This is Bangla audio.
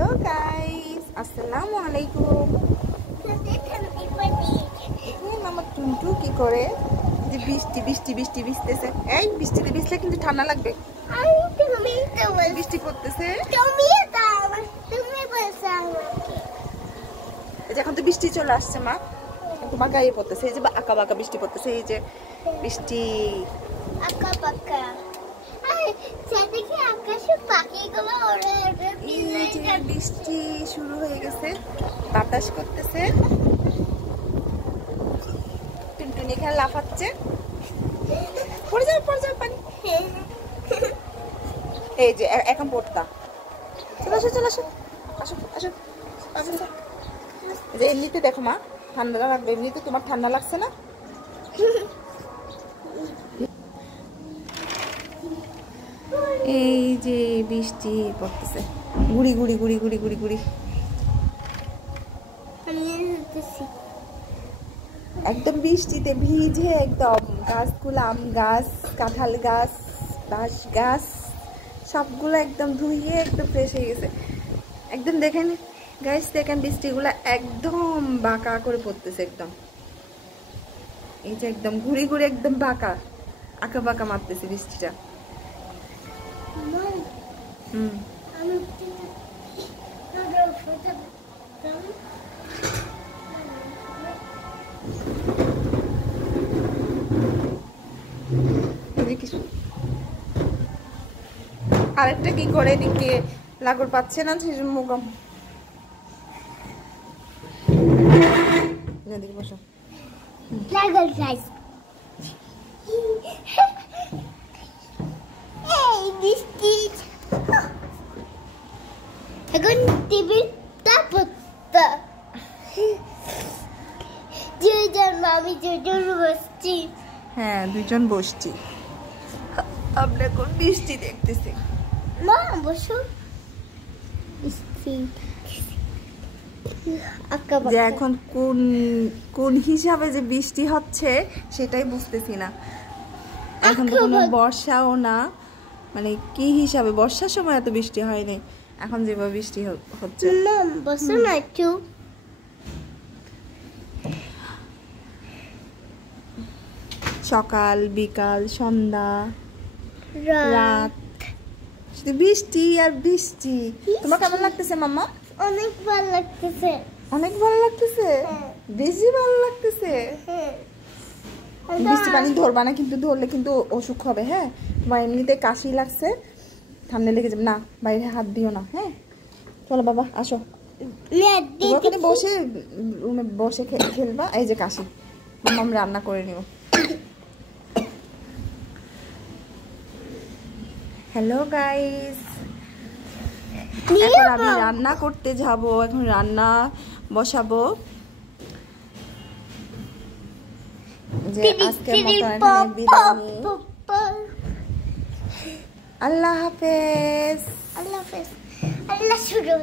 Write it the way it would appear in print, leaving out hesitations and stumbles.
হ্যালো গাইস, আসসালামু আলাইকুম। আমার টুনটু কি করে যে বৃষ্টি বৃষ্টি বৃষ্টি ভিজতেছে। এই বৃষ্টিতে ভিজলে কিন্তু ঠান্ডা লাগবে। বৃষ্টি পড়তেছে, এখন তো বৃষ্টি চলে আসছে মা, তোমার গায়ে পড়তেছে। এই যে আঁকা বাঁকা বৃষ্টি পড়তেছে, এই যে বৃষ্টি আঁকা বাঁকা। বৃষ্টি শুরু হয়ে গেছে, বাতাস করতেছে, টুনটুনি এখানে লাফাচ্ছে। পড়ে যাও পানি। এই যে এখন পড়তা। চলে আসো আসো আসো আসো। যে এমনিতে দেখো মা, ঠান্ডা লাগবে। এমনিতে তোমার ঠান্ডা লাগছে না? এই যে বৃষ্টি পড়তেছে, গুড়ি গুড়ি গুড়ি গুড়ি গুড়ি গুড়ি। একদম বৃষ্টিতে ভিজে একদম গাছগুলো, আম গাছ, কাঁঠাল গাছ, বাঁশ গাছ সবগুলো একদম ধুইয়ে একদম ফ্রেশ হয়ে গেছে। একদম দেখেন গাইস, দেখেন বৃষ্টিগুলো একদম বাঁকা করে পড়তেছে একদম। এই যে একদম ঘুরি ঘুরি একদম বাঁকা, আঁকা বাঁকা মারতেছে বৃষ্টিটা। আরেকটা কি করে দিক দিয়ে লাগর পাচ্ছে না, মুগম বসো। এখন টিভিটা পড়তা আমি দুজন বসছি। হ্যাঁ, দুজন বসছি। আমরা এখন বৃষ্টি দেখতেছি। মা বসো। যে এখন কোন হিসাবে যে বৃষ্টি হচ্ছে সেটাই বুঝতেছি না। এখন তো কোনো বর্ষাও না, মানে কি হিসাবে বর্ষার সময় এত বৃষ্টি হয়নি, এখন যেভাবে বৃষ্টি হচ্ছে। বসো না একটু। সকাল বিকাল সন্ধ্যা রাত শুধু বৃষ্টি আর বৃষ্টি। তোমার কেমন লাগতেছে মাম্মা? অনেক ভালো লাগতেছে। অনেক ভালো লাগতেছে, বেশি ভালো লাগতেছে। বৃষ্টি পানি ধরবা না কিন্তু, ধরলে কিন্তু অসুখ হবে। হ্যাঁ, তোমার এমনিতে কাশি লাগছে, ঠান্ডা লেগে যাবে। না, বাইরে হাত দিও না। হ্যাঁ, চলো বাবা আসো, ওখানে বসে রুমে বসে খেলবা। এই যে কাশি, মাম্মা আমি রান্না করে নিব। হ্যালো গাইস, এখন আমি রান্না করতে যাব, এখন রান্না বসাবো। যে আজকের মতো এখানে বিদায়। আল্লাহ হাফেজ। আল্লাহ হাফেজ। আল্লাহ শুরু।